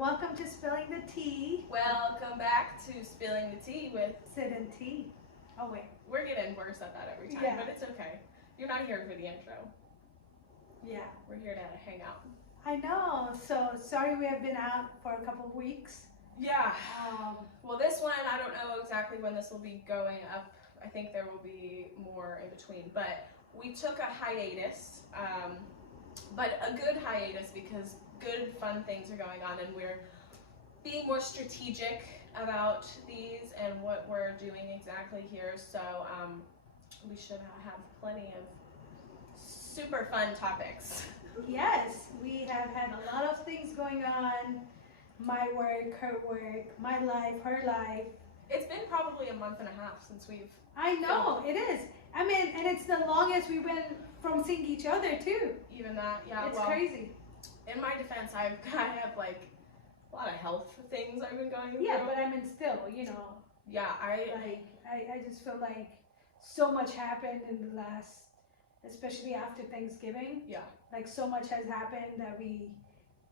Welcome to Spilling the Tea. Welcome back to Spilling the Tea with Sid and Tea. Oh wait. We're getting worse at that every time, but it's okay. You're not here for the intro. Yeah. We're here to hang out. I know. So sorry we have been out for a couple of weeks. Yeah. Well, this one, I don't know exactly when this will be going up. I think there will be more in between. But we took a hiatus, but a good hiatus because good, fun things are going on, and we're being more strategic about these and what we're doing exactly here. So we should have plenty of super fun topics. Yes, we have had a lot of things going on. My work, her work, my life, her life. It's been probably a month and a half since we've... I know, it is. I mean, and it's the longest we've been from seeing each other too. Even that, yeah. It's crazy. In my defense, I have like a lot of health things I've been going through. Yeah, but I mean, still, you know. Yeah, I just feel like so much happened in the last, especially after Thanksgiving. Yeah. Like so much has happened that we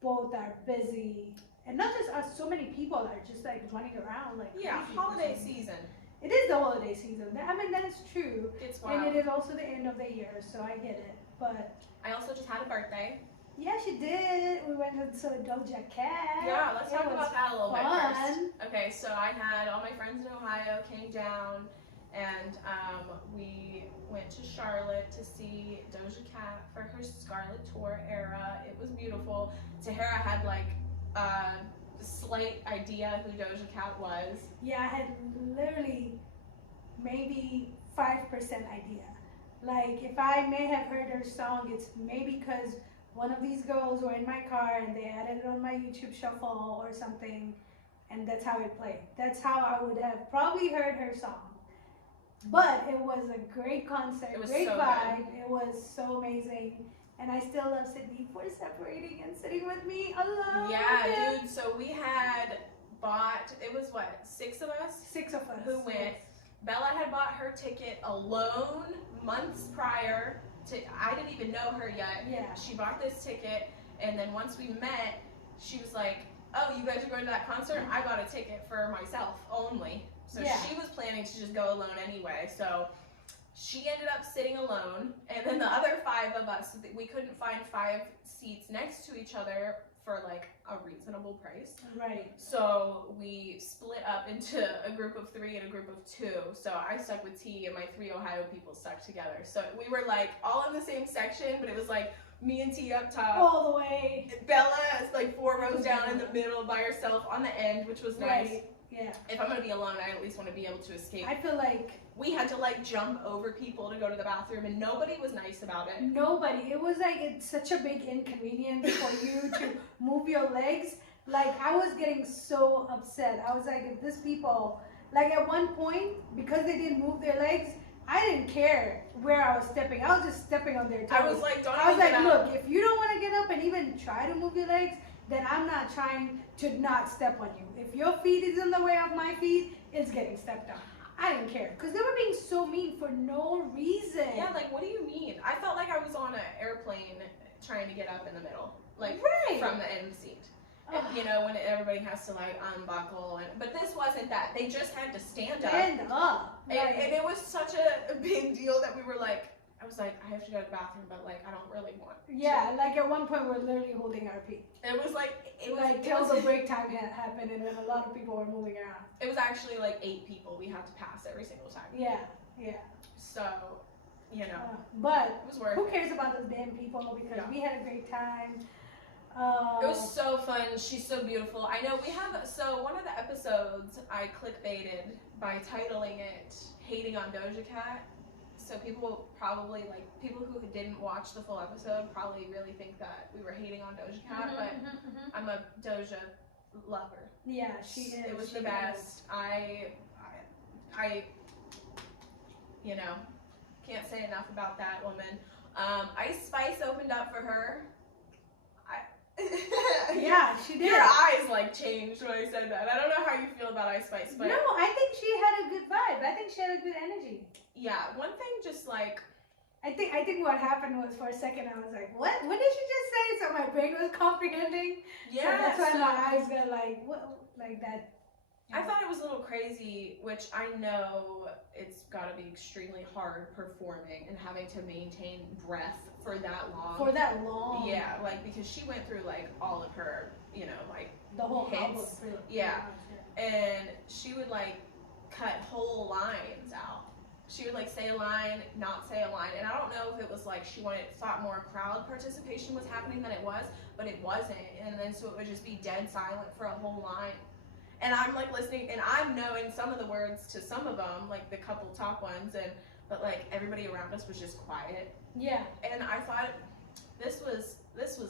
both are busy. And not just us, so many people are just like running around like yeah, crazy. holiday season. It is the holiday season. I mean, that is true. It's wild. And it is also the end of the year, so I get it. But I also just had a birthday. yeah, she did. We went to the Doja Cat. Yeah, let's talk about that a little bit fun. first. Okay, so I had all my friends in Ohio came down, and we went to Charlotte to see Doja Cat for her Scarlet Tour era. It was beautiful. Tahera had like a slight idea who Doja Cat was. Yeah, I had literally maybe 5% idea. Like, if I may have heard her song, it's maybe because one of these girls were in my car and they added it on my YouTube shuffle or something, and that's how it played. That's how I would have probably heard her song. But it was a great concert, great so vibe. good. It was so amazing. And I still love Sydney for separating and sitting with me alone. Yeah, dude. So we had bought, it was what, 6 of us? 6 of us. Who went. Yes. Bella had bought her ticket alone months prior to, I didn't even know her yet. Yeah. She bought this ticket, and then once we met, she was like, oh, you guys are going to that concert? I bought a ticket for myself only. So Yeah. she was planning to just go alone anyway. So she ended up sitting alone, and then the other 5 of us, we couldn't find 5 seats next to each other for like a reasonable price. Right. So we split up into a group of 3 and a group of 2. So I stuck with T, and my 3 Ohio people stuck together. So we were like all in the same section, but it was like me and T up top. All the way. Bella is like 4 rows down in the middle by herself on the end, which was nice. Right. Yeah. If I'm gonna be alone, I at least want to be able to escape. I feel like We had to like jump over people to go to the bathroom, and nobody was nice about it. nobody. It was like it's such a big inconvenience for you to move your legs. Like I was getting so upset. I was like, if these people, like at one point, because they didn't move their legs, I didn't care where I was stepping. I was just stepping on their toes. I was like, don't I was even like, get up. look, if you don't want to get up and even try to move your legs, then I'm not trying to not step on you. If your feet is in the way of my feet, it's getting stepped on. I didn't care because they were being so mean for no reason. Yeah, like what do you mean? I felt like I was on an airplane trying to get up in the middle, like Right. from the end seat. And, you know, when everybody has to like unbuckle, but this wasn't that. They just had to stand up. Stand up. And it was such a big deal that we were like, I was like, I have to go to the bathroom, but like I don't really want to. Yeah, like at one point we're literally holding our pee. It was like Till the break time happened, and then a lot of people were moving around. It was actually like 8 people we had to pass every single time. Yeah. So, you know, But it was worth who it. cares about those damn people? Because we had a great time. It was so fun. She's so beautiful. I know we have, so one of the episodes I clickbaited by titling it Hating on Doja Cat. So people probably, like, people who didn't watch the full episode probably really think that we were hating on Doja Cat, but I'm a Doja lover. Yeah, she is. It was she the is. best. I, you know, can't say enough about that woman. Ice Spice opened up for her. Yeah, she did. Your eyes like changed when I said that. I don't know how you feel about Ice Spice, but No, I think she had a good vibe. I think she had a good energy. yeah, one thing just like I think what happened was for a second I was like, what? What did she just say? So my brain was comprehending. So Yeah, that's why so my eyes got like, what, like that. I thought it was a little crazy, which I know it's got to be extremely hard performing and having to maintain breath for that long. For that long. Yeah, like because she went through like all of her, you know, like the whole hits. album. Yeah, and she would like cut whole lines out. She would like say a line, not say a line, and I don't know if it was like she thought more crowd participation was happening than it was, but it wasn't, and then so it would just be dead silent for a whole line. And I'm like listening, and I'm knowing some of the words to some of them, like the couple top ones, but like everybody around us was just quiet. Yeah. And I thought this was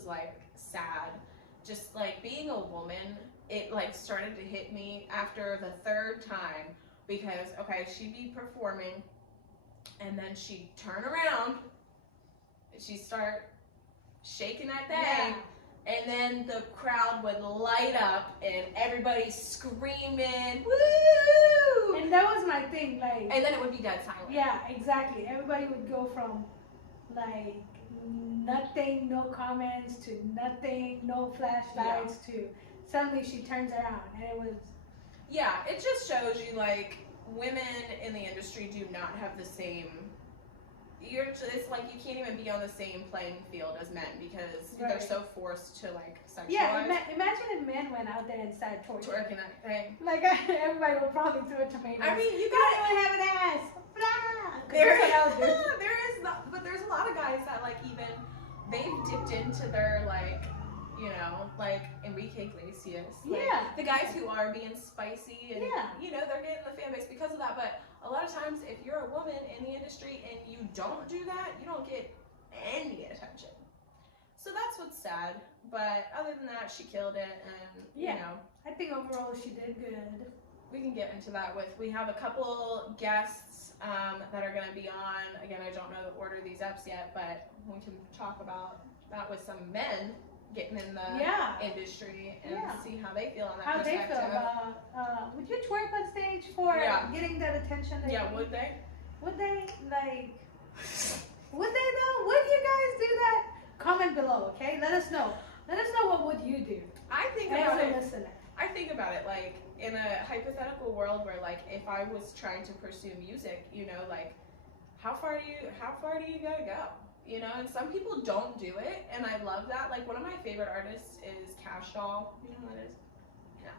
like sad, just like being a woman. It like started to hit me after the third time because okay, she'd be performing, and then she'd turn around, and she'd start shaking that thing. Yeah. And then the crowd would light up and everybody screaming, woo! And that was my thing, like. And then it would be dead silent. Yeah, exactly. Everybody would go from like nothing, no comments, to nothing, no flashlights, to suddenly she turns around and it was. Yeah, it just shows you like women in the industry do not have the same. It's like you can't even be on the same playing field as men because they're so forced to like sexualize. Yeah, imagine if men went out there and started twerking that thing. Like everybody would probably throw tomatoes. I mean, you don't even have an ass. There's a lot of guys that like even they've dipped into their like, you know, like Enrique Iglesias. Like, the guys who are being spicy and you know they're getting the fan base because of that. But a lot of times, if you're a woman in the industry and you don't do that, you don't get any attention. So that's what's sad. But other than that, she killed it, and you know, I think overall she did good. We can get into that we have a couple guests that are going to be on. Again, I don't know the order of these eps yet, but we can talk about that with some men getting in the industry and see how they feel on that how perspective. How they feel about, would you twerk on stage for getting that attention? That would they? Would they, like, would they though? Would you guys do that? Comment below, okay? Let us know. Let us know what would you do. I think about it. Listener. I think about it like in a hypothetical world where like if I was trying to pursue music, you know, like how far do you gotta go? You know, and some people don't do it, and I love that. Like one of my favorite artists is Cash Doll. You know who that is? Yeah.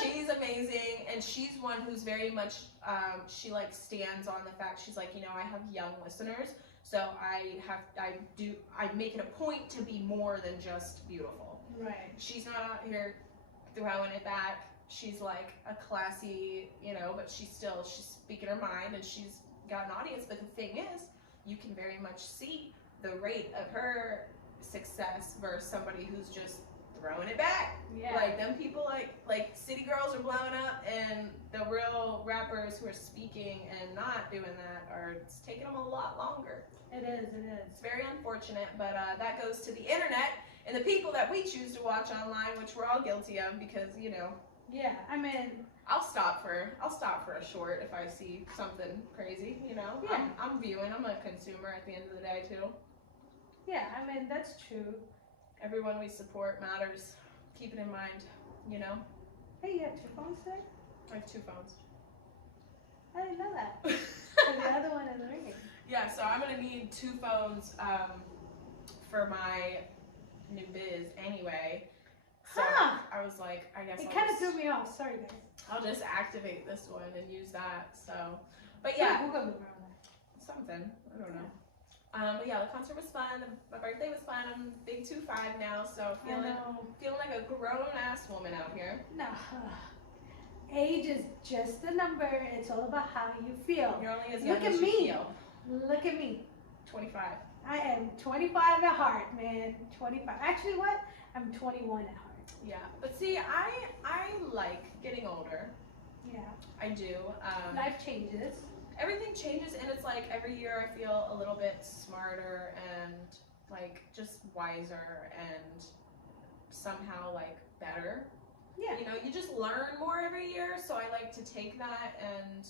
She's amazing, and she's one who's very much she like stands on the fact she's like, you know, I have young listeners, so I make it a point to be more than just beautiful. Right. She's not out here throwing it back. She's like a classy, you know, but she's speaking her mind and she's got an audience. But the thing is, you can very much see the rate of her success versus somebody who's just throwing it back. Yeah. Like them people like city girls are blowing up, and the real rappers who are speaking and not doing that it's taking them a lot longer. It is. It's very unfortunate, but that goes to the internet and the people that we choose to watch online, which we're all guilty of because, you know. Yeah, I mean, I'll stop for a short if I see something crazy, you know. Yeah. I'm viewing. I'm a consumer at the end of the day too. Yeah, I mean that's true. Everyone we support matters. Keep it in mind, you know. Hey, you have 2 phones there? I have 2 phones. I didn't know that. The other one is ringing. Yeah, so I'm gonna need 2 phones for my new biz anyway. So I was like, I guess it kind of threw me off. Sorry, guys. I'll just activate this one and use that. So, but yeah, something. I don't know. But yeah, the concert was fun. My birthday was fun. I'm big 2'5" now, so feeling like a grown ass woman out here. No, age is just a number. It's all about how you feel. You're only as young as you feel. Look at me. 25. I am 25 at heart, man. 25. Actually, what? I'm 21 at heart. Yeah, but see, I like getting older. Yeah. I do. Life changes. Everything changes, and it's like every year I feel a little bit smarter and like just wiser and somehow like better. Yeah. You know, you just learn more every year, so I like to take that and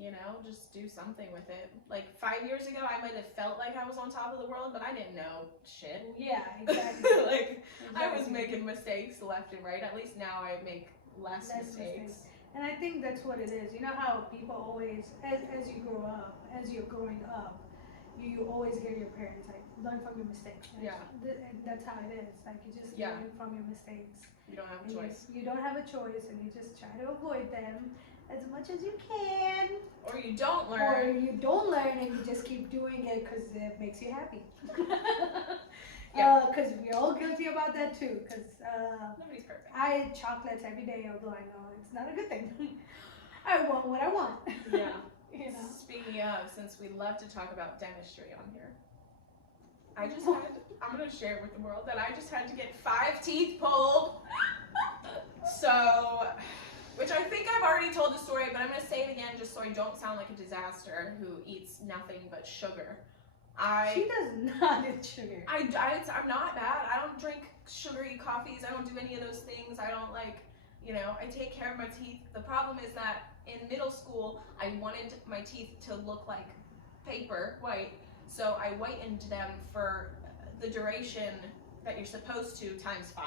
you know, just do something with it. Like 5 years ago, I might have felt like I was on top of the world, but I didn't know shit. Yeah, exactly. Like, I was Exactly. making mistakes left and right. At least now I make less mistakes. And I think that's what it is. You know how people always, as you grow up, as you're growing up, you always hear your parents like, learn from your mistakes. Like, Yeah. that's how it is. Like, you just Yeah. learn from your mistakes. You don't have a And choice. you don't have a choice, and you just try to avoid them as much as you can. Or you don't Or learn. you don't learn and you just keep doing it because it makes you happy. Yeah. Because we're all guilty about that too. Because Nobody's perfect. I eat chocolates every day, although I know it's not a good thing. I want what I want. Yeah. You know. Speaking of, since we love to talk about dentistry on here, I'm going to share it with the world that I just had to get 5 teeth pulled. So, which I think I've already told the story, but I'm going to say it again just so I don't sound like a disaster who eats nothing but sugar. She does not eat sugar. I'm not bad. I don't drink sugary coffees. I don't do any of those things. I don't I take care of my teeth. The problem is that in middle school, I wanted my teeth to look like paper, white. So I whitened them for the duration that you're supposed to times 5.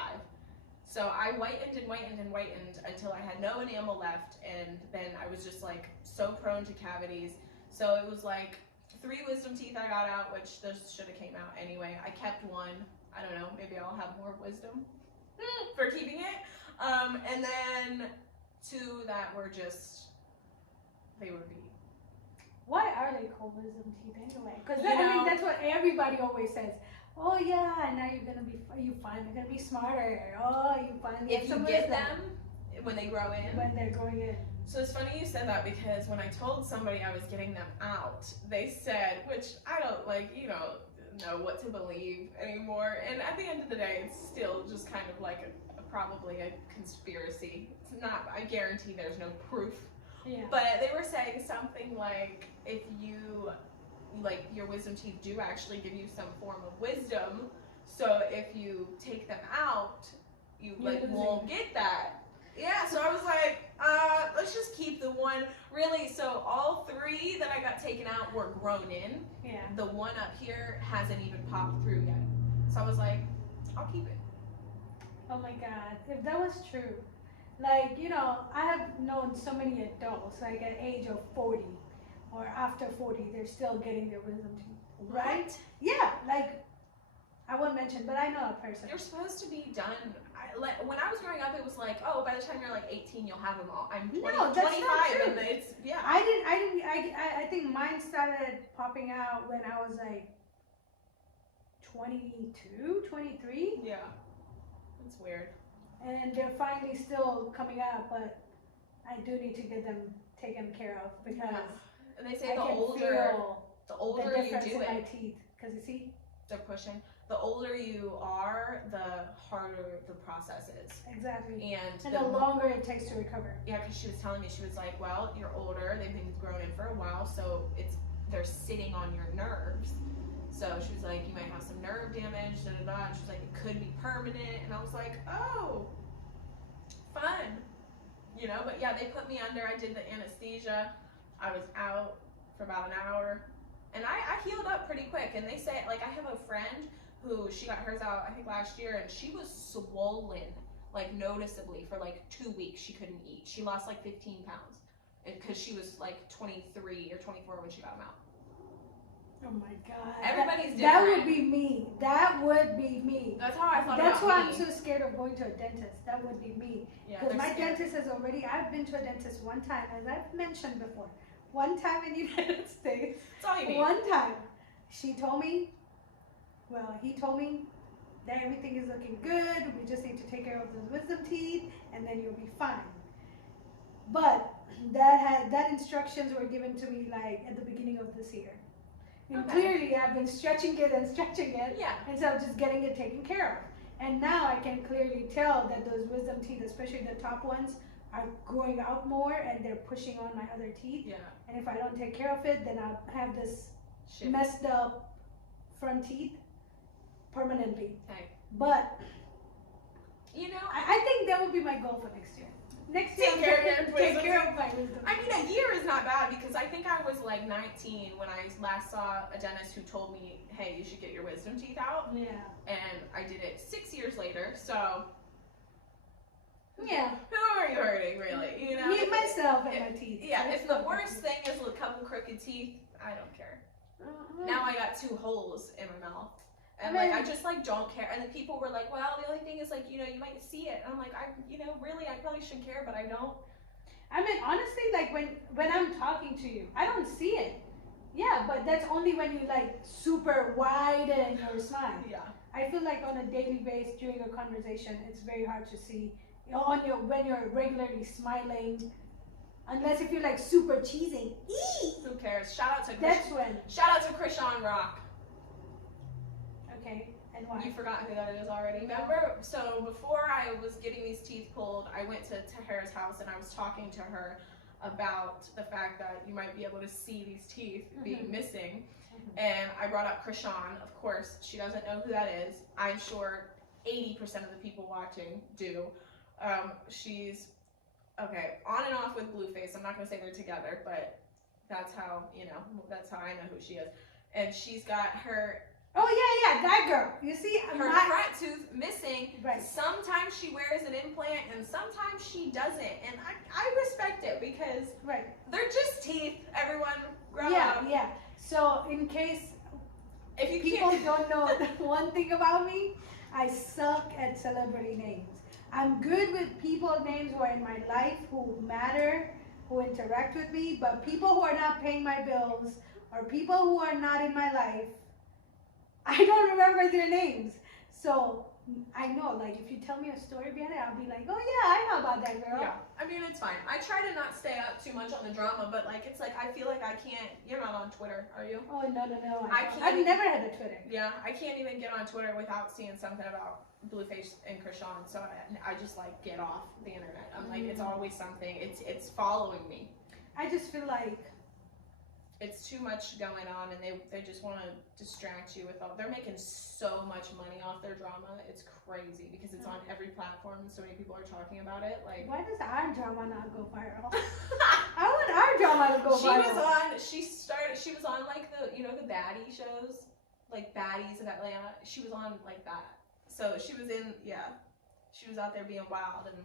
So I whitened and whitened and whitened until I had no enamel left, and then I was just like so prone to cavities. So it was like 3 wisdom teeth I got out, which those should have came out anyway. I kept 1. I don't know, maybe I'll have more wisdom for keeping it. And then 2 that were just, they were beat. Why are they called wisdom teeth anyway? Because I mean, that's what everybody always says. Oh yeah, now you're finally gonna be smarter. Oh, you finally. If you get them when they grow in. When they're growing in. So it's funny you said that, because when I told somebody I was getting them out, they said, which I don't know what to believe anymore. And at the end of the day, it's still just kind of like probably a conspiracy. It's not. I guarantee there's no proof. Yeah. But they were saying something like, if you, like, your wisdom teeth do actually give you some form of wisdom, so if you take them out, you won't get that. Yeah, so I was like, let's just keep the 1. Really, so all 3 that I got taken out were grown in. Yeah. The 1 up here hasn't even popped through yet. So I was like, I'll keep it. Oh my God, if that was true. Like, I have known so many adults, like at age of 40 or after 40, they're still getting their wisdom teeth. Right? What? Yeah, like, I won't mention, but I know a person. You're supposed to be done. When I was growing up, it was like, oh, by the time you're like 18, you'll have them all. I'm 20, No, that's 25, not true. and it's, yeah. I think mine started popping out when I was like 22, 23. Yeah. That's weird. And they're finally still coming out, but I do need to get them taken care of because And they say I the can older feel you difference do in my it, teeth. Because you see, they're pushing. The older you are, the harder the process is. exactly. And the longer it takes to recover. Yeah, because she was telling me, she was like, well, you're older, they've been grown in for a while, so they're sitting on your nerves. So she was like, you might have some nerve damage, and she was like, it could be permanent. And I was like, oh, fun. But yeah, they put me under, I did the anesthesia. I was out for about an hour. And I healed up pretty quick. And they say, like, I have a friend who, she got hers out, I think last year, and she was swollen, like, noticeably for like 2 weeks. She couldn't eat. She lost like 15 pounds because she was like 23 or 24 when she got them out. Oh my God. Everybody's different. That would be me. That would be me. That's how I thought That's about why me. I'm so scared of going to a dentist. That would be me. Yeah, Because they're my scared. dentist has already, I've been to a dentist one time, as I've mentioned before. One time in the United States. That's all you need. One time. He told me that everything is looking good. We just need to take care of those wisdom teeth and then you'll be fine. But that instructions were given to me like at the beginning of this year. And Okay. clearly I've been stretching it Yeah. instead of just getting it taken care of. And now I can clearly tell that those wisdom teeth, especially the top ones, are growing out more and they're pushing on my other teeth. Yeah. And if I don't take care of it, then I'll have this Shit. messed up front teeth permanently. Okay. But You know, I think that would be my goal for next year. Next year, Take care of your take wisdom care teeth. of my wisdom. I mean, a year is not bad because I think I was like 19 when I last saw a dentist who told me, hey, you should get your wisdom teeth out. Yeah. And I did it 6 years later, so Yeah. who are you hurting, really? You know? Me, myself, and my teeth. Yeah, That's if the not worst good. thing is a couple crooked teeth, I don't care. Uh-uh. Now I got 2 holes in my mouth. And I like, mean- I just like don't care. And the people were like, well, the only thing is like, you know, you might see it. And I'm like, really, I probably shouldn't care, but I don't. I mean, honestly, like when I'm talking to you, I don't see it. Yeah, but that's only when you like super widen your smile. Yeah. I feel like on a daily basis during a conversation, it's very hard to see when you're regularly smiling, unless if you're like super cheesing. Who cares? Shout out to That's when. Krishan Rock. Okay, and why? You forgot who that is already. Remember? So before I was getting these teeth pulled, I went to Tahera's house and I was talking to her about the fact that you might be able to see these teeth being missing. And I brought up Krishan. Of course, she doesn't know who that is. I'm sure 80% of the people watching do. She's okay, on and off with Blueface. I'm not gonna say they're together, but that's how I know who she is. And she's got her Oh yeah, that girl. You see, her front tooth missing. Right. Sometimes she wears an implant and sometimes she doesn't. And I respect it because right. they're just teeth. Everyone grow Yeah, up. yeah. So in case If you people can't don't know one thing about me, I suck at celebrity names. I'm good with people names who are in my life, who matter, who interact with me, but people who are not paying my bills or people who are not in my life, I don't remember their names. So I know, like, if you tell me a story behind it, I'll be like, oh yeah, I know about that girl. Yeah, I mean, it's fine. I try to not stay up too much on the drama, but like, it's like, I feel like I can't. You're not on Twitter, are you? Oh no. I can't- I've never had a Twitter. Yeah, I can't even get on Twitter without seeing something about Blueface and Krishan, so I just like get off the internet. I'm like, it's always something. It's following me. I just feel like It's too much going on, and they just want to distract you with all. They're making so much money off their drama. It's crazy because it's on every platform, and so many people are talking about it. Like, why does our drama not go viral? I want our drama to go viral. She was on like the baddie shows, like Baddies in Atlanta. She was on like that. So she was out there being wild, and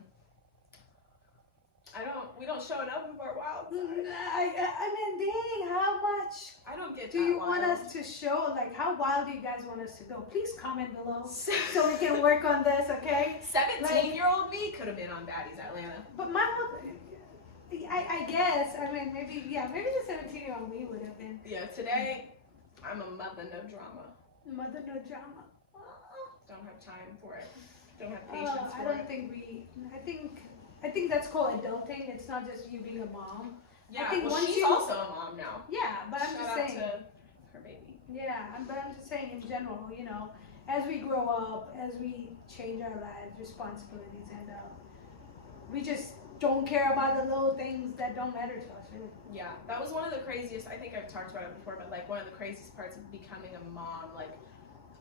we don't show enough of our wild side. I mean, dang, how much I don't get do you want us to show? Like, how wild do you guys want us to go? Please comment below so we can work on this, okay? 17-year-old me could have been on Baddies Atlanta. But my whole, I guess, I mean, maybe the 17-year-old me would have been. Yeah, today I'm a mother, no drama. Mother, no drama. Don't have time for it. Don't have patience I for don't it. think I think that's called adulting. It's not just you being a mom. Yeah, I think well, once she's you- also a mom now. Yeah, but I'm Shout just out saying. to her baby. Yeah, but I'm just saying in general, as we grow up, as we change our lives, responsibilities, and we just don't care about the little things that don't matter to us, really. Yeah, that was one of the craziest. I think I've talked about it before, but like one of the craziest parts of becoming a mom, like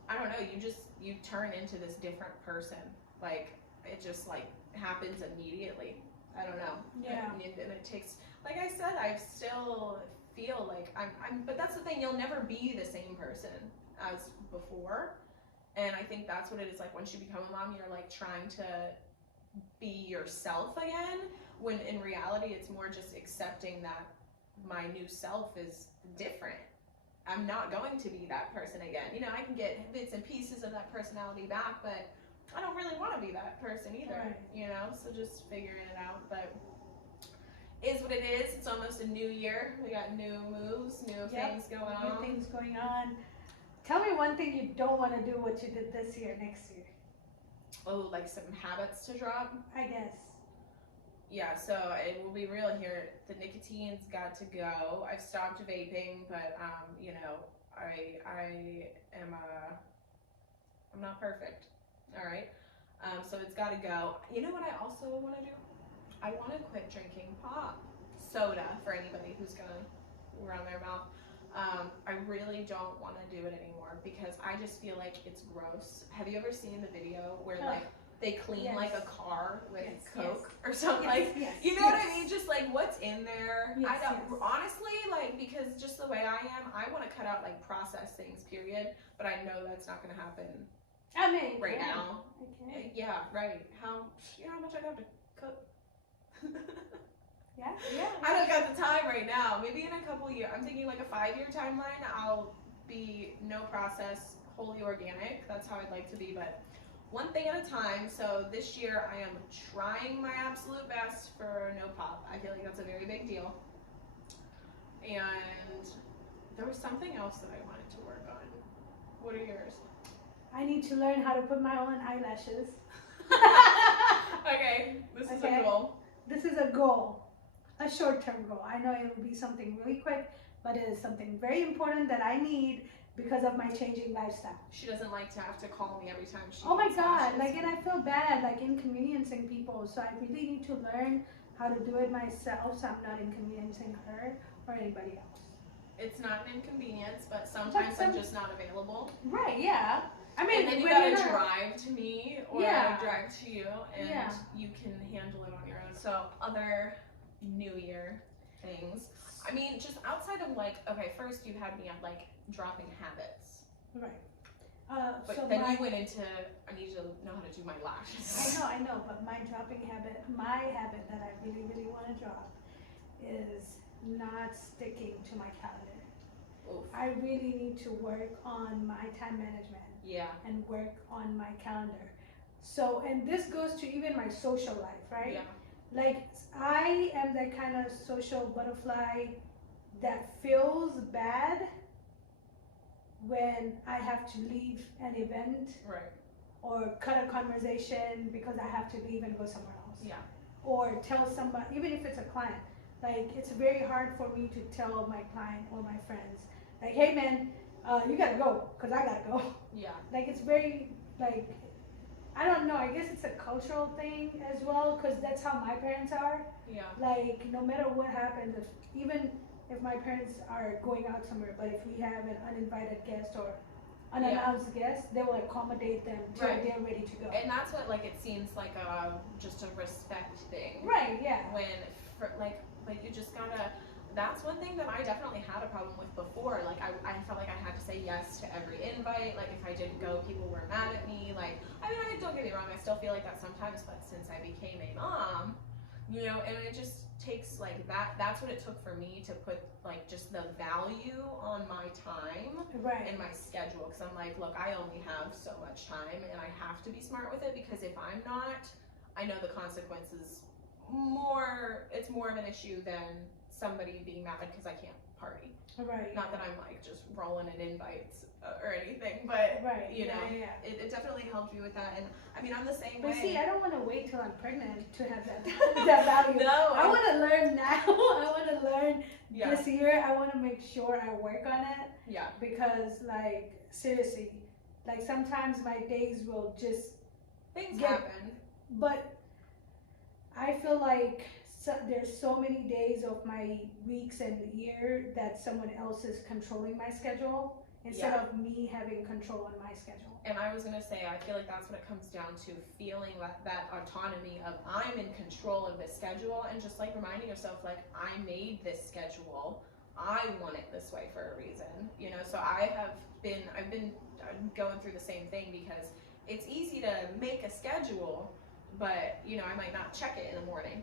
I don't know, you turn into this different person. Like it just like happens immediately. I don't know. Yeah. And it takes, like I said, I still feel like I'm. But that's the thing. You'll never be the same person as before. And I think that's what it is like once you become a mom. You're like trying to be yourself again. When in reality, it's more just accepting that my new self is different. I'm not going to be that person again. I can get bits and pieces of that personality back, but I don't really want to be that person either, Right. So just figuring it out, but is what it is. It's almost a new year. We got new moves, new things going on. New things going on. Tell me one thing you don't want to do what you did this year, next year. Oh, like some habits to drop? I guess. Yeah, so it will be real here. The nicotine's got to go. I've stopped vaping, but I am I'm not perfect. All right. So it's got to go. You know what I also want to do? I want to quit drinking pop soda for anybody who's gonna run their mouth. I really don't want to do it anymore because I just feel like it's gross. Have you ever seen the video where like they clean Yes. like a car with Yes, Coke or something. Yes, Like, yes, you know what yes. I mean? Just like what's in there. Yes, I don't, yes. honestly, like, because just the way I am, I want to cut out like processed things, period. But I know that's not going to happen I mean, right now. Okay. Yeah, right. You know how much I have to cook? Yeah, yeah. I don't got the time right now. Maybe in a couple years. I'm thinking like a 5-year timeline. I'll be no process, wholly organic. That's how I'd like to be, but one thing at a time. So this year I am trying my absolute best for no pop. I feel like that's a very big deal. And there was something else that I wanted to work on. What are yours? I need to learn how to put my own eyelashes. Okay, this is Okay. a goal. This is a goal, a short-term goal. I know it will be something really quick, but it is something very important that I need because of my changing lifestyle. She doesn't like to have to call me every time she Oh my needs God, lashes. like, and I feel bad, like, inconveniencing people. So I really need to learn how to do it myself so I'm not inconveniencing her or anybody else. It's not an inconvenience, but sometimes I'm just not available. Right, yeah. I mean, And then you when gotta you're not- drive to me or Yeah. I drive to you, and Yeah. you can handle it on your own. So other New Year things. I mean, just outside of like, okay, first you had me at like dropping habits, Right. but So then my, you went into I need to know how to do my lashes. I know, but my dropping habit, my habit that I really, really want to drop is not sticking to my calendar. Oof. I really need to work on my time management Yeah. and work on my calendar. So, and this goes to even my social life, right? Yeah. Like, I am that kind of social butterfly that feels bad when I have to leave an event Right. or cut a conversation because I have to leave and go somewhere else. Yeah. Or tell somebody, even if it's a client, like, it's very hard for me to tell my client or my friends, like, hey man, you gotta go, cause I gotta go. Yeah. Like, it's very, like, I don't know, I guess it's a cultural thing as well, cause that's how my parents are. Yeah. Like, no matter what happens, even if my parents are going out somewhere, but if we have an uninvited guest or unannounced guest, they will accommodate them till Right. they're ready to go. And that's what like it seems like just a respect thing. Right, yeah. When but you just gotta. That's one thing that I definitely had a problem with before. Like I felt like I had to say yes to every invite. Like if I didn't go, people were mad at me. Like I mean, don't get me wrong, I still feel like that sometimes. But since I became a mom, you know, and it just takes like that. That's what it took for me to put like just the value on my time Right. and my schedule. Because I'm like, look, I only have so much time, and I have to be smart with it. Because if I'm not, I know the consequences. It's more of an issue than somebody being mad because I can't party. Right. Not that I'm like just rolling in invites or anything, but Right. you know, Yeah. it definitely helped me with that. And I mean, I'm the same But way. see, I don't want to wait till I'm pregnant to have that that value. No, I want to learn now. I want to learn yeah, this year. I want to make sure I work on it yeah, because, like, seriously, like sometimes my days will just, things Get- happen. but I feel like there's so many days of my weeks and year that someone else is controlling my schedule instead Yeah. of me having control on my schedule. And I was gonna say, I feel like that's what it comes down to, feeling that autonomy of I'm in control of this schedule, and just like reminding yourself, like, I made this schedule, I want it this way for a reason, you know. So I've been going through the same thing, because it's easy to make a schedule, but you know, I might not check it in the morning,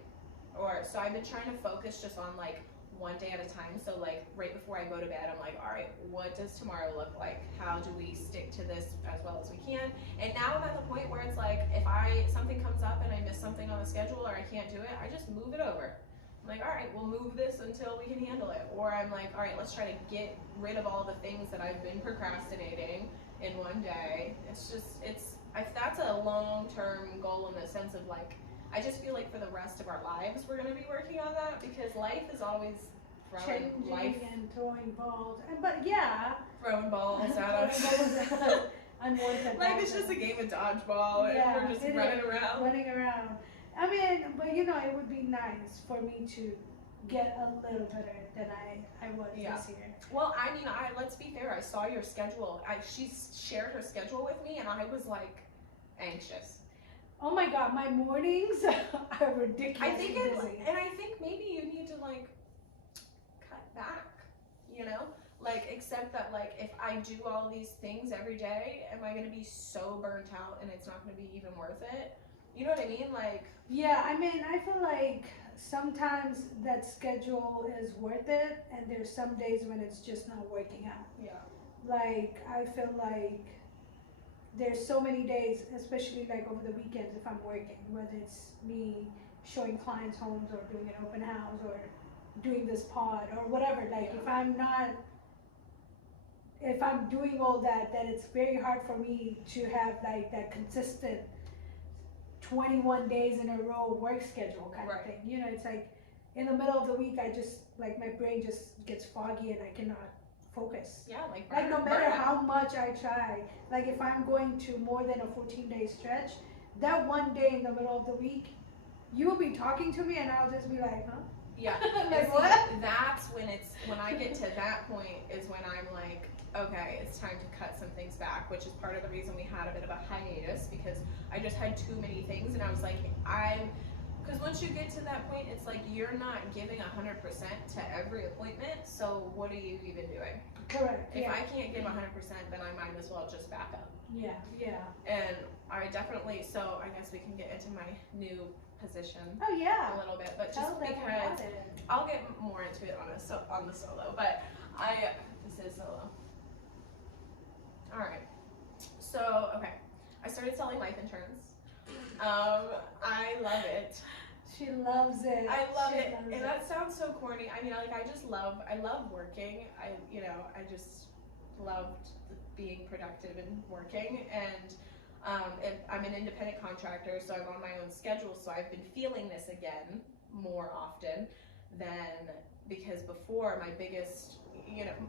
or so I've been trying to focus just on like one day at a time. So like right before I go to bed, I'm like, all right, what does tomorrow look like? How do we stick to this as well as we can? And now I'm at the point where it's like, if something comes up and I miss something on the schedule or I can't do it, I just move it over. I'm like, all right, we'll move this until we can handle it. Or I'm like, all right, let's try to get rid of all the things that I've been procrastinating in one day. That's a long-term goal in the sense of like, I just feel like for the rest of our lives, we're gonna be working on that, because life is always throwing And throwing balls. But yeah. throwing balls at us. Unwanted Life is balls. just a game of dodgeball, Yeah, and we're just it running is. around. Running around. I mean, but you know, it would be nice for me to get a little better than I was Yeah. this year. Well, I mean, let's be fair. I saw your schedule. She shared her schedule with me, and I was like anxious. Oh my god, my mornings are ridiculous. I think I think maybe you need to like cut back, you know? Like accept that like if I do all these things every day, am I gonna be so burnt out and it's not gonna be even worth it? You know what I mean? Like Yeah, I mean, I feel like sometimes that schedule is worth it, and there's some days when it's just not working out. yeah. Like, I feel like there's so many days, especially like over the weekends if I'm working, whether it's me showing clients homes or doing an open house or doing this pod or whatever. Like, if I'm doing all that, then it's very hard for me to have like that consistent 21 days in a row work schedule kind of thing. You know, it's like in the middle of the week, I just, like, my brain just gets foggy and I cannot focus. Yeah, like no matter how much I try, like if I'm going to more than a 14-day stretch, that one day in the middle of the week, you will be talking to me and I'll just be like, huh? Yeah. Like, see, what? That's when I get to that point is when I'm like, okay, it's time to cut some things back, which is part of the reason we had a bit of a hiatus because I just had too many things and I was like, because once you get to that point, it's like you're not giving 100% to every appointment, so what are you even doing? Correct. If I can't give 100%, then I might as well just back up. Yeah, yeah. And I definitely, so I guess we can get into my new position Oh yeah. a little bit, but Tell just them because about it. I'll get more into it on the solo, but this is solo. All right, so okay, I started selling life insurance. I love it. She loves it. I love She it, loves and that sounds so corny. I mean, like I love working. I just loved being productive and working, and I'm an independent contractor, so I'm on my own schedule. So I've been feeling this again more often than because before my biggest,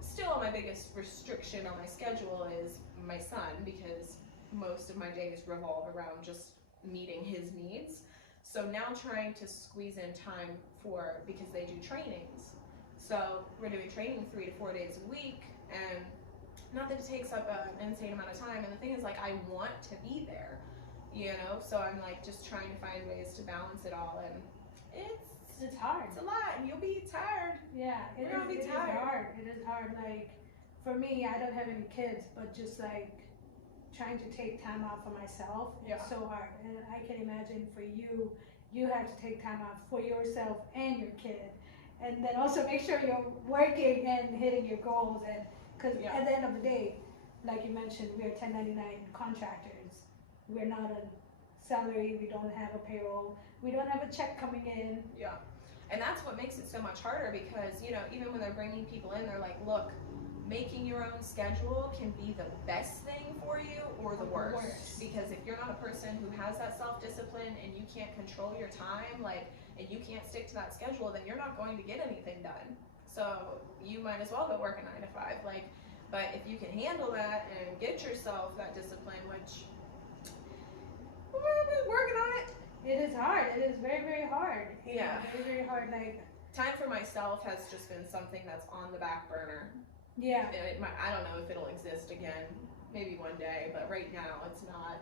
still my biggest restriction on my schedule is my son because most of my days revolve around just meeting his needs. So now trying to squeeze in time because they do trainings. So we're doing training 3 to 4 days a week, and not that it takes up an insane amount of time. And the thing is, like, I want to be there, so I'm like just trying to find ways to balance it all, and it's hard. It's a lot, and you'll be tired. Yeah, it is hard. It is hard. Like, for me, I don't have any kids, but just like trying to take time out for myself, it's so hard. And I can imagine for you, you have to take time out for yourself and your kid, and then also make sure you're working and hitting your goals. And because at the end of the day, like you mentioned, we are 1099 contractors. We're not a salary. We don't have a payroll. We don't have a check coming in. Yeah. And that's what makes it so much harder because, even when they're bringing people in, they're like, look, making your own schedule can be the best thing for you or the worst. Because if you're not a person who has that self-discipline and you can't control your time, and you can't stick to that schedule, then you're not going to get anything done. So you might as well go work a 9 to 5. But if you can handle that and get yourself that discipline, which we're working on it. It is hard. It is very, very hard. Yeah. Very, very hard. Like, time for myself has just been something that's on the back burner. Yeah. I don't know if it'll exist again, maybe one day, but right now it's not.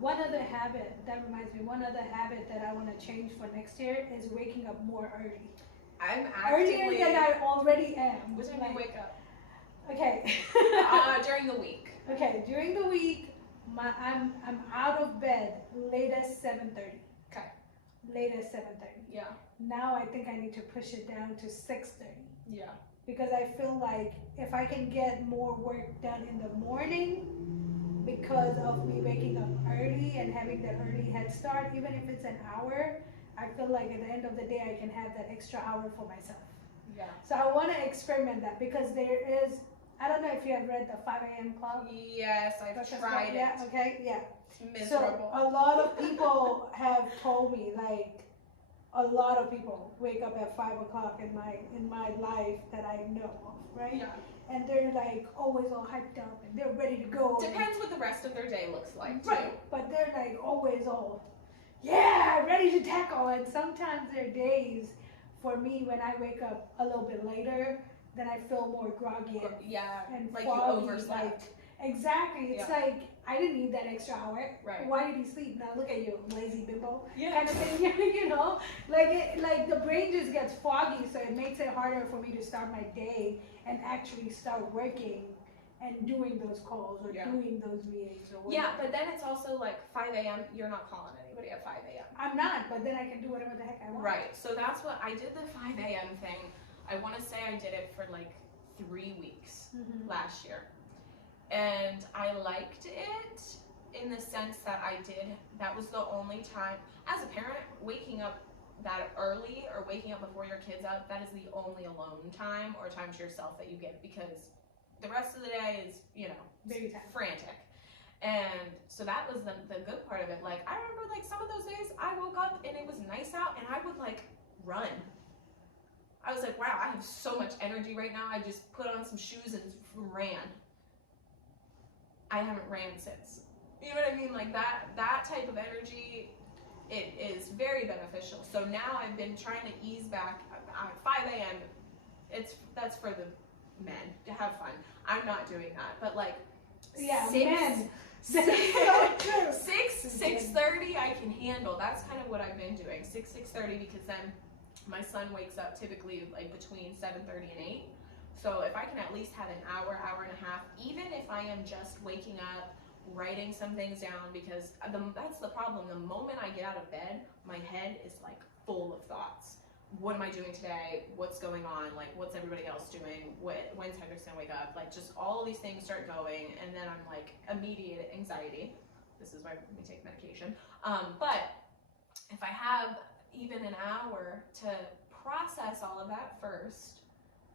One other habit, that reminds me, one other habit that I want to change for next year is waking up more early. I'm actively... Earlier than I already am. What time do you wake up? Okay. During the week. Okay, during the week, I'm out of bed late as 7:30. Okay. Late as 7:30. Yeah. Now I think I need to push it down to 6:30. Yeah. Because I feel like if I can get more work done in the morning because of me waking up early and having the early head start, even if it's an hour, I feel like at the end of the day I can have that extra hour for myself. Yeah. So I want to experiment that because there is, I don't know if you have read the 5 a.m. Club. Yes, I've tried it. Yeah, okay, yeah. Miserable. So a lot of people have told me, like, a lot of people wake up at 5 o'clock in my life that I know of, right? Yeah. And they're like always all hyped up and they're ready to go. Depends what the rest of their day looks like, too. Right, but they're like always all, yeah, ready to tackle. And sometimes there are days for me when I wake up a little bit later, then I feel more groggy Yeah, and like foggy, you overslept. exactly. It's Yeah. like I didn't need that extra hour. Right. Why did he sleep? Now look at you, lazy bimbo. Yeah. Kind of thing, you know? Like the brain just gets foggy, so it makes it harder for me to start my day and actually start working and doing those calls or doing those meetings or whatever. Yeah, but then it's also like 5 a.m. You're not calling anybody at 5 a.m. I'm not, but then I can do whatever the heck I want. Right. So that's what I did, the 5 a.m. thing. I want to say I did it for like 3 weeks last year. And I liked it in the sense that that was the only time, as a parent, waking up that early or waking up before your kid's up, that is the only alone time or time to yourself that you get, because the rest of the day is, baby time, frantic. And so that was the good part of it. Like, I remember like some of those days I woke up and it was nice out and I would like run. I was like, wow, I have so much energy right now. I just put on some shoes and ran. I haven't ran since. You know what I mean? Like that type of energy, it is very beneficial. So now I've been trying to ease back. 5 a.m. That's for the men to have fun. I'm not doing that. But like, men. 6:30 I can handle. That's kind of what I've been doing. 6:30, because then my son wakes up typically like between 7:30 and 8. So if I can at least have an hour and a half, even if I am just waking up, writing some things down, because that's the problem. The moment I get out of bed, my head is like full of thoughts. What am I doing today? What's going on? Like, what's everybody else doing? When's Hendrix gonna wake up? Like, just all of these things start going, and then I'm like, immediate anxiety. This is why we take medication. But if I have even an hour to process all of that first,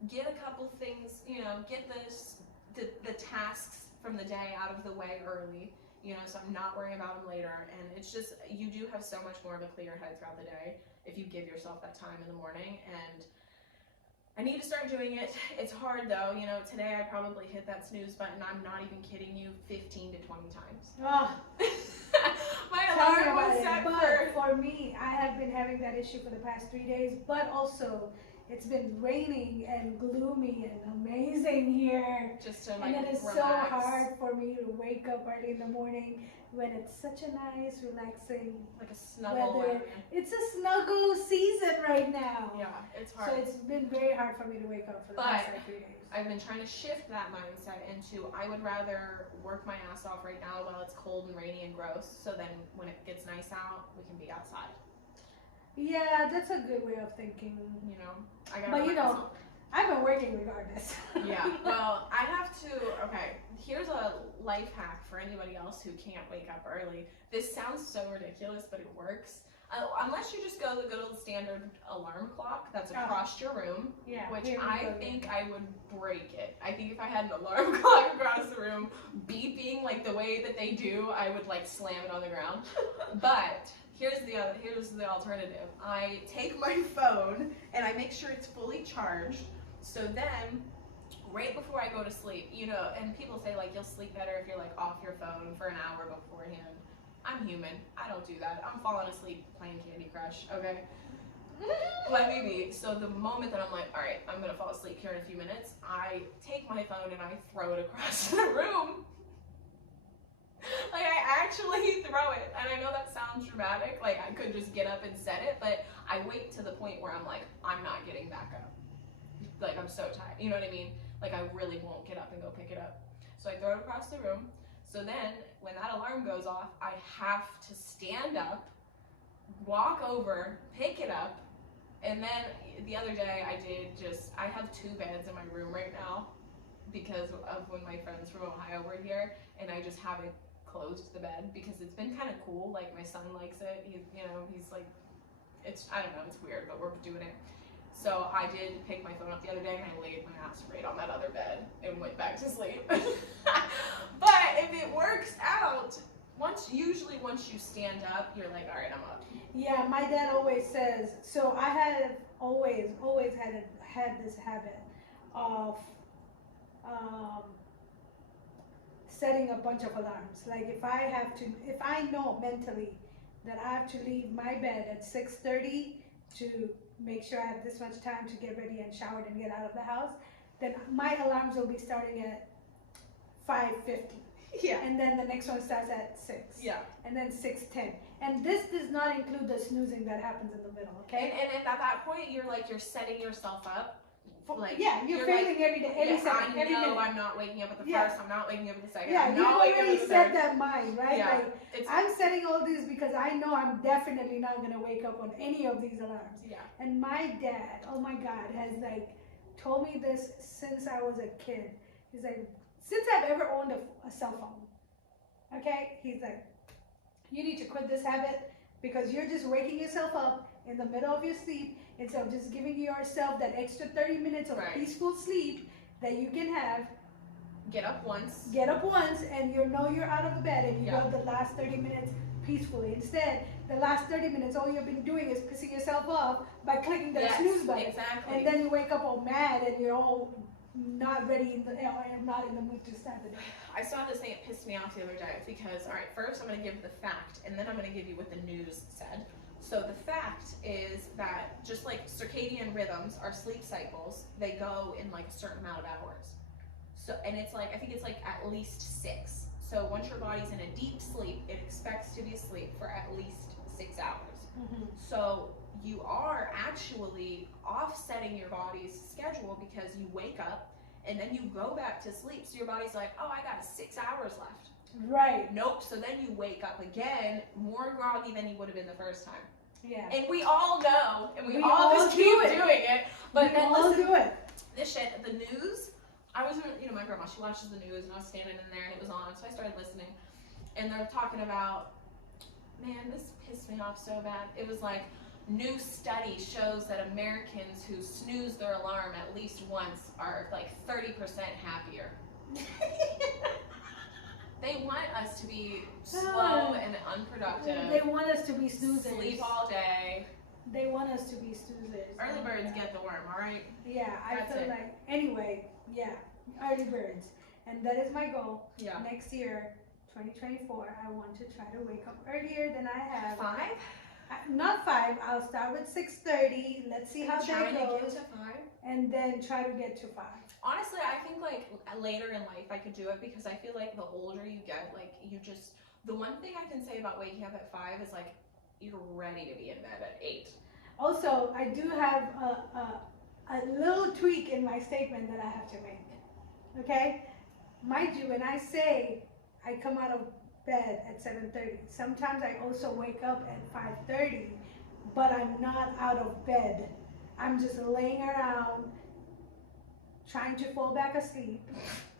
get a couple things, get the tasks from the day out of the way early, so I'm not worrying about them later. And it's just, you do have so much more of a clear head throughout the day if you give yourself that time in the morning. And I need to start doing it. It's hard though. Today I probably hit that snooze button, I'm not even kidding you, 15 to 20 times. Oh. My alarm was set for me, I have been having that issue for the past 3 days, but also it's been raining and gloomy and amazing here. Just to and it is relax. So hard for me to wake up early in the morning when it's such a nice, relaxing, like a snuggle weather. It's a snuggle season right now. Yeah, it's hard. So it's been very hard for me to wake up for the past 3 days. I've been trying to shift that mindset into, I would rather work my ass off right now while it's cold and rainy and gross, so then when it gets nice out, we can be outside. Yeah, that's a good way of thinking. But I've been working regardless. Yeah, well, I have to, okay, here's a life hack for anybody else who can't wake up early. This sounds so ridiculous, but it works. Unless you just go the good old standard alarm clock that's across your room, which I think I would break it. I think if I had an alarm clock across the room beeping like the way that they do, I would like slam it on the ground. But here's the alternative. I take my phone and I make sure it's fully charged. So then, right before I go to sleep, and people say like you'll sleep better if you're like off your phone for an hour beforehand. I'm human. I don't do that. I'm falling asleep playing Candy Crush, okay? Let me be. So the moment that I'm like, all right, I'm gonna fall asleep here in a few minutes, I take my phone and I throw it across the room. Like, I actually throw it. And I know that sounds dramatic. Like, I could just get up and set it, but I wait to the point where I'm like, I'm not getting back up. Like, I'm so tired. You know what I mean? Like, I really won't get up and go pick it up. So I throw it across the room. So then, when that alarm goes off, I have to stand up, walk over, pick it up, and then the other day I have 2 beds in my room right now because of when my friends from Ohio were here, and I just haven't closed the bed because it's been kind of cool. Like, my son likes it. He's like, I don't know, it's weird, but we're doing it. So I did pick my phone up the other day and I laid my ass right on that other bed and went back to sleep. But if it works out, usually once you stand up, you're like, all right, I'm up. Yeah, my dad always says, so I have always had this habit of setting a bunch of alarms. Like if I know mentally that I have to leave my bed at 6:30 to make sure I have this much time to get ready and showered and get out of the house, then my alarms will be starting at 5:50. Yeah. And then the next one starts at 6. Yeah. And then 6:10. And this does not include the snoozing that happens in the middle, okay? And at that point, you're setting yourself up. Like, you're failing every day, every second, I every know minute. I'm not waking up at the first, I'm not waking up at the second, Yeah, I'm you've not waking up already at the set third. that mind, right? Yeah. Like, I'm setting all these because I know I'm definitely not going to wake up on any of these alarms. Yeah. And my dad, oh my God, has like told me this since I was a kid. He's like, since I've ever owned a cell phone, okay? He's like, you need to quit this habit because you're just waking yourself up in the middle of your sleep instead of just giving yourself that extra 30 minutes of peaceful sleep that you can have. Get up once, and you know you're out of the bed, and you go the last 30 minutes peacefully. Instead, the last 30 minutes, all you've been doing is pissing yourself off by clicking that snooze button. Exactly. And then you wake up all mad, and you're all not ready, not in the mood to start the day. I saw this thing, it pissed me off the other day because, all right, first I'm going to give the fact, and then I'm going to give you what the news said. So the fact is that just like circadian rhythms, our sleep cycles, they go in like a certain amount of hours. So, and it's like, I think it's like at least 6. So once your body's in a deep sleep, it expects to be asleep for at least 6 hours. Mm-hmm. So you are actually offsetting your body's schedule because you wake up and then you go back to sleep. So your body's like, oh, I got 6 hours left. Right. Nope. So then you wake up again more groggy than you would have been the first time. Yeah. And we all know, and we all just keep doing it. But we all do it. This shit, the news. I was, my grandma, she watches the news, and I was standing in there, and it was on, so I started listening. And they're talking about, man, this pissed me off so bad. It was like, new study shows that Americans who snooze their alarm at least once are like 30% happier. They want us to be slow and unproductive. They want us to be snoozers. Sleep all day. They want us to be snoozers. Early birds get the worm, all right? Yeah, I feel like, anyway, early birds. And that is my goal. Yeah. Next year, 2024, I want to try to wake up earlier than I have. 5? Not 5. I'll start with 6:30. Let's see how that goes. Try to get to 5? And then try to get to 5. Honestly, I think like later in life I could do it because I feel like the older you get, like you just, the one thing I can say about waking up at 5 is like you're ready to be in bed at 8. Also, I do have a little tweak in my statement that I have to make. Okay? Mind you, when I say I come out of bed at 7:30, sometimes I also wake up at 5:30, but I'm not out of bed. I'm just laying around trying to fall back asleep,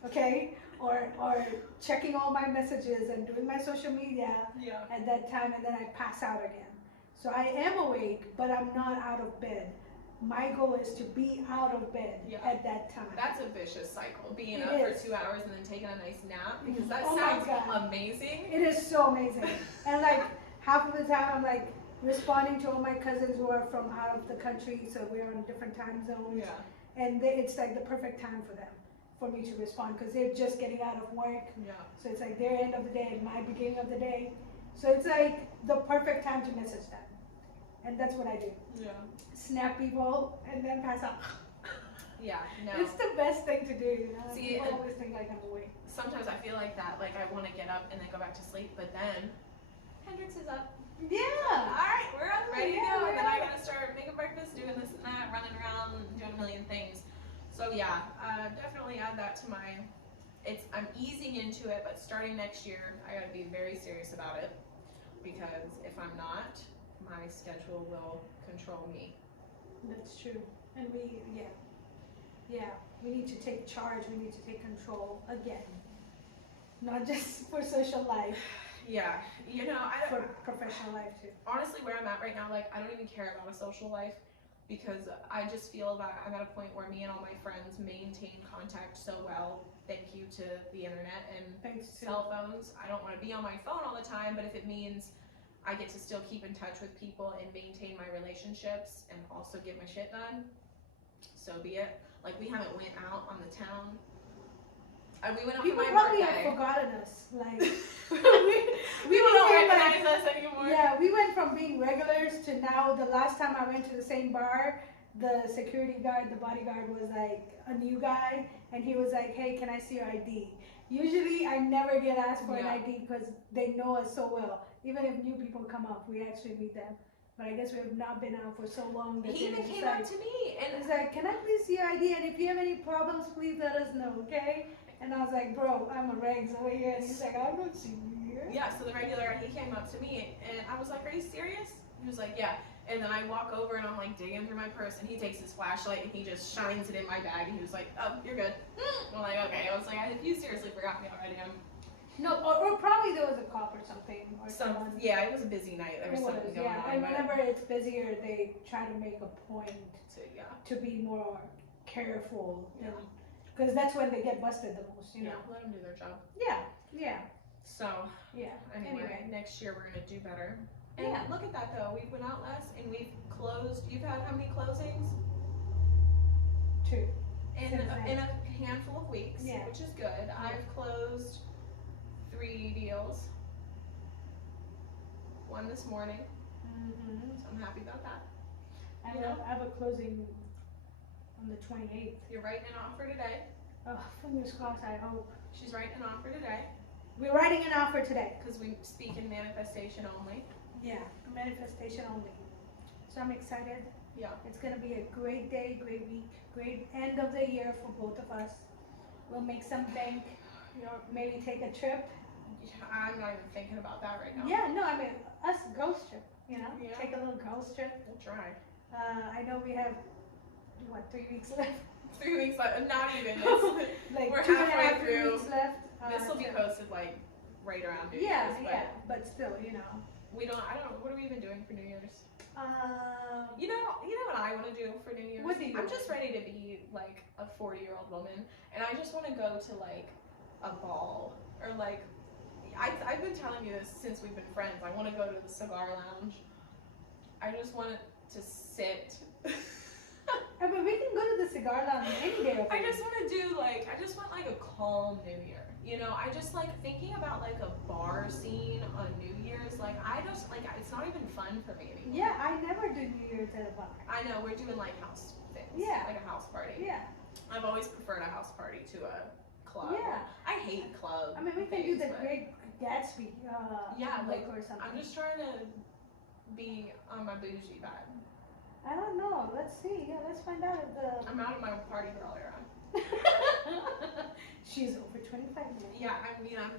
okay? Or checking all my messages and doing my social media at that time, and then I pass out again. So I am awake, but I'm not out of bed. My goal is to be out of bed at that time. That's a vicious cycle, being up for 2 hours and then taking a nice nap, because that Oh sounds amazing. It is so amazing. And like half of the time I'm like responding to all my cousins who are from out of the country, so we're on different time zones. Yeah. And it's like the perfect time for them, for me to respond, because they're just getting out of work. Yeah. So it's like their end of the day and my beginning of the day. So it's like the perfect time to message them. And that's what I do. Yeah. Snap people and then pass out. Yeah, no. It's the best thing to do, you know? See, people always think like I'm awake. Sometimes I feel like that, like I want to get up and then go back to sleep, but then Hendrix is up. Yeah. All right, we're up, ready to go. And then I yeah. gotta start making breakfast, doing this and that, running around, doing a million things. So yeah, definitely add that to my. I'm easing into it, but starting next year, I gotta be very serious about it, because if I'm not, my schedule will control me. That's true. And we need to take charge. We need to take control again. Not just for social life, Yeah, for professional life too. Honestly, where I'm at right now, like I don't even care about a social life, because I just feel that I'm at a point where me and all my friends maintain contact so well. Thank you to the internet and cell phones. I don't want to be on my phone all the time, but if it means I get to still keep in touch with people and maintain my relationships and also get my shit done, so be it. Like we haven't went out on the town. We went out People for my probably birthday. have forgotten us. Like we don't recognize us anymore. Yeah, we went from being regulars to now. The last time I went to the same bar, the security guard, the bodyguard was like a new guy, and he was like, "Hey, can I see your ID?" Usually, I never get asked for an Yeah. ID because they know us so well. Even if new people come up, we actually meet them. But I guess we have not been out for so long that He they're even just came like, up to me and he's like, can I please see your ID? And if you have any problems, please let us know, okay? And I was like, bro, I'm a regs over here. And he's like, I'm not seeing you here. yeah, so the regular guy, he came up to me and I was like, are you serious? He was like, yeah. And then I walk over and I'm like digging through my purse and he takes his flashlight and he just shines it in my bag and he was like, oh, you're good. I'm like, okay. I was like, if you seriously forgot me already, I'm No, or probably there was a cop or something. Or someone. yeah, it was a busy night. There was something going on. And but whenever it's busier, they try to make a point yeah. to be more careful. Yeah. Because that's when they get busted the most, you know. Yeah, let them do their job. Yeah. So, Yeah. anyway, next year we're going to do better. And Yeah. look at that though. We went out less and we've closed. You've had how many closings? 2. In a handful of weeks, Yeah. which is good. I've closed 3 deals. 1 this morning, Mm-hmm. so I'm happy about that. I have a closing on the 28th. You're writing an offer today. Oh, fingers crossed, I hope. She's writing an offer today We're writing an offer today. because we speak in manifestation only. Yeah, manifestation only. So I'm excited. Yeah. It's gonna be a great day, great week, great end of the year for both of us. We'll make some bank, maybe take a trip. I'm not even thinking about that right now. Yeah, no, I mean, us girls trip, Yeah. take a little girls trip. We'll try. I know we have, 3 weeks left? 3 weeks left. Not even. It's, Like we're 2.5, halfway 3 through. weeks left. This will be to- posted like right around New Yeah, Year's. yeah, but still, We don't. I don't. What are we even doing for New Year's? Uh, You know what I want to do for New Year's? What do you I'm want? just ready to be like a 40-year-old woman, and I just want to go to like a ball or like. I've been telling you this since we've been friends. I want to go to the cigar lounge. I just want to sit. I mean, we can go to the cigar lounge any day of the I week. just want to do like. I just want like a calm New Year. You know, I just like thinking about like a bar scene on New Year's. Like I just like it's not even fun for me anymore. Yeah, I never do New Year's at a bar. I know we're doing like house things. Yeah. Like a house party. Yeah. I've always preferred a house party to a club. Yeah. I hate club. I mean, we can do things, the but Great Gatsby Yeah, look like, or something. I'm just trying to be on my bougie vibe. I don't know. Let's see. Yeah, let's find out if the. I'm out of my party girl era. She's over 25 now. Yeah, I mean I'm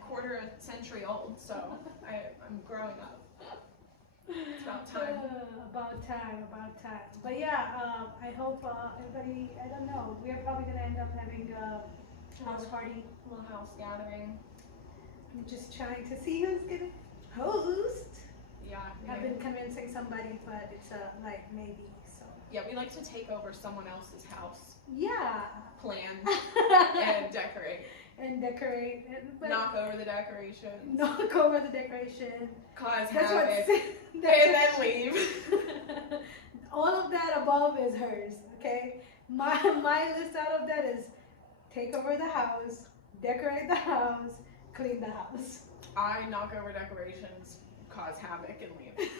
quarter a century old, so I'm growing up. It's about time. About time. But yeah, I hope everybody. I don't know. We are probably gonna end up having a house party. Little house gathering. I'm just trying to see who's gonna host. Yeah. I've been convincing somebody, but it's like maybe. So. Yeah, we like to take over someone else's house, Yeah. plan and decorate. And decorate. But Knock over the decorations. knock over the decoration. Cause That's havoc. what. And then leave. All of that above is hers. Okay. My list out of that is take over the house, decorate the house, clean the house. I knock over decorations, cause havoc, and leave.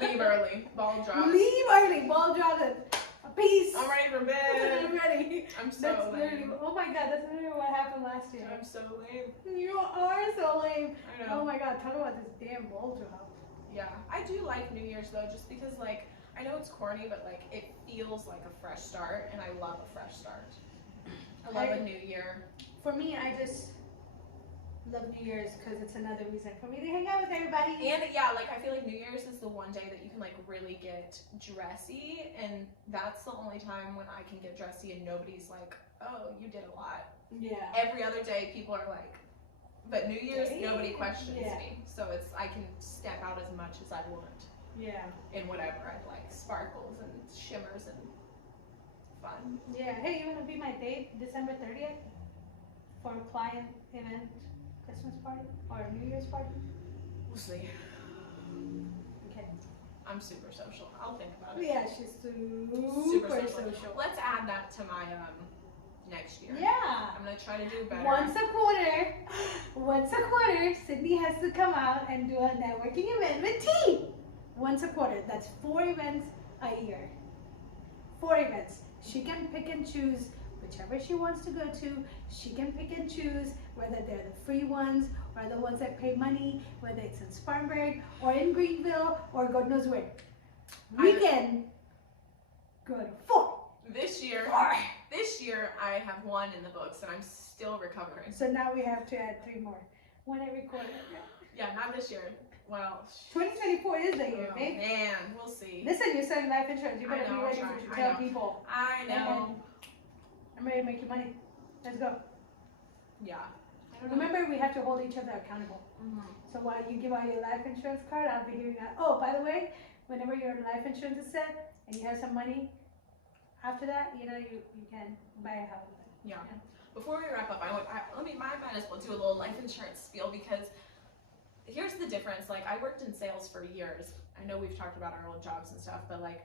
Leave early. Ball drop. Leave early. Ball drop it. Peace. I'm ready for bed. I'm ready. I'm so That's literally. lame. Oh my god, that's literally what happened last year. I'm so lame. You are so lame. I know. Oh my god, talk about this damn ball drop. Yeah, I do like New Year's though, just because like I know it's corny, but like it feels like a fresh start, and I love a fresh start. I love a new year. For me, I just love New Year's because it's another reason for me to hang out with everybody. And yeah, like I feel like New Year's is the one day that you can like really get dressy, and that's the only time when I can get dressy and nobody's like, oh, you did a lot. Yeah. Every other day people are like, but New Year's Dang. nobody questions Yeah. me, so it's I can step out as much as I want Yeah. in whatever I like, sparkles and shimmers and fun. Yeah. Hey, you wanna be my date December 30th for a client event, Christmas party or New Year's party? We'll see. Okay. I'm super social. I'll think about it. Yeah, she's super social. Let's add that to my next year. Yeah. I'm gonna try to do better. Once a quarter, Sydney has to come out and do a networking event with T. Once a quarter. That's 4 events a year. 4 events. She can pick and choose whichever she wants to go to, she can pick and choose whether they're the free ones or the ones that pay money, whether it's in Spartanburg or in Greenville or God knows where. We can go to 4. This year I have 1 in the books and I'm still recovering. So now we have to add 3 more. 1 every quarter. Yeah, not this year. Well, 2024 is the year, babe. Man, we'll see. Listen, you're selling life insurance. You better be ready to tell people. I know. I'm ready to make you money. Let's go. Yeah. Remember, we have to hold each other accountable. So while you give out your life insurance card, I'll be giving out. Oh, by the way, whenever your life insurance is set and you have some money, after that, you can buy a house. Yeah. Before we wrap up, I might as well do a little life insurance spiel because here's the difference. Like, I worked in sales for years. I know we've talked about our old jobs and stuff, but like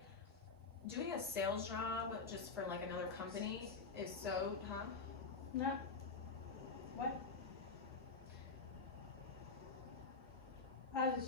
doing a sales job just for like another company is so, No. What? I was